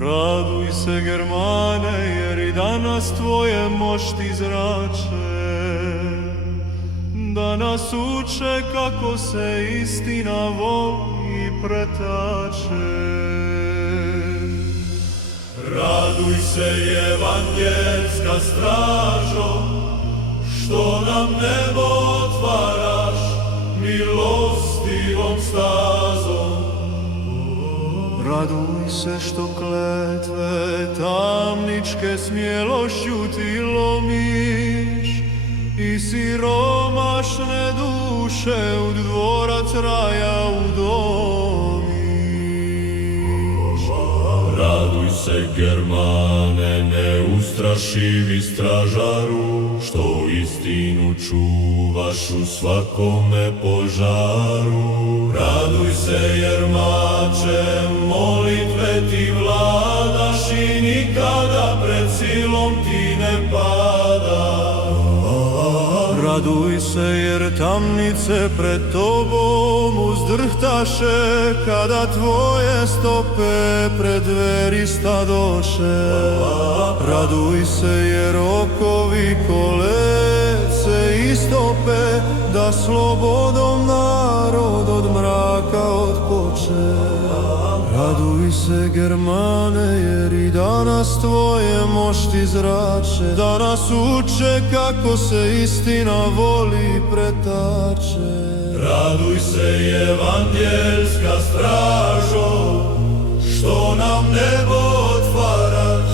Raduj se, Germane, jer i danas tvoje mošti zrače, da nas uče kako se istina voli i pretače. Raduj se, evangelska stražo, što nam nebo otvaraš milostivom stazom. Raduj se što kletve tamničke smjelošću ti lomiš i siromašne duše u dvorac raja udomiš. Raduj se, Germane, neustrašivi stražaru, što istinu čuvaš u svakome požaru. Raduj se, jer mače molitve ti vladaš i nikada pred silom ti ne pada. Raduj se jer tamnice pred tobom uzdrhtaše, kada tvoje stope pred dveri stadoše. Raduj se jer okovi kolece istope, da slobodom narod od mraka odpoče. Raduj se, Germane, jer i danas tvoje mošti zrače, da nas uče kako se istina voli i pretače. Raduj se, evangelska stražo, što nam nebo otvaraš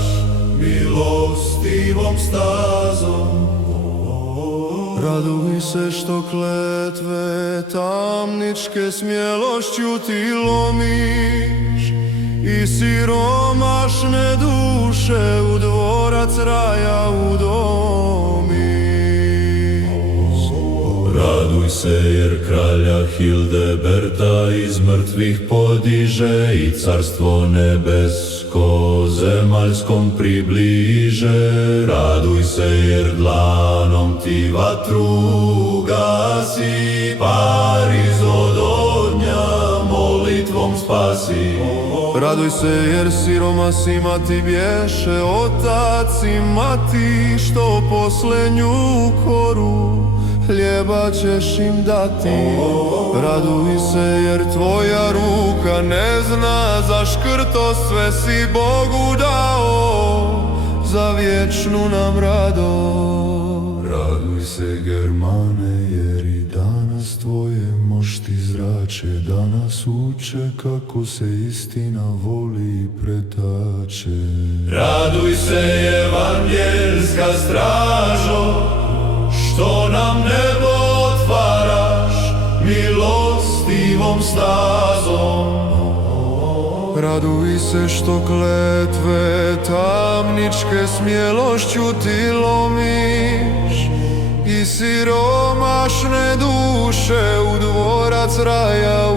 milostivom stazom. Raduj se što kletve tamničke smjelošću ti lomiš i siromašne duše u dvorac raja udomiš. Raduj se jer kralja Hildeberta iz mrtvih podiže i carstvo nebesko zemaljskom približe. Raduj se jer dlanom ti vatru gasi, Pariz od ognja molitvom spasi. Raduj se jer siromasima ti bješe otac i mati, što posljednju koru hljeba ćeš im dati. Raduj se jer tvoja ruka ne zna za škrto, sve si Bogu dao za vječnu nam radost. Raduj se, Germane, jer i danas tvoje mošti zrače, da nas uče kako se istina voli i pretače. Raduj se, evangelska stražo, što nam nebo otvaraš milostivom stazom. Raduj se što kletve tamničke smjelošću ti lomiš i siromašne duše u dvorac raja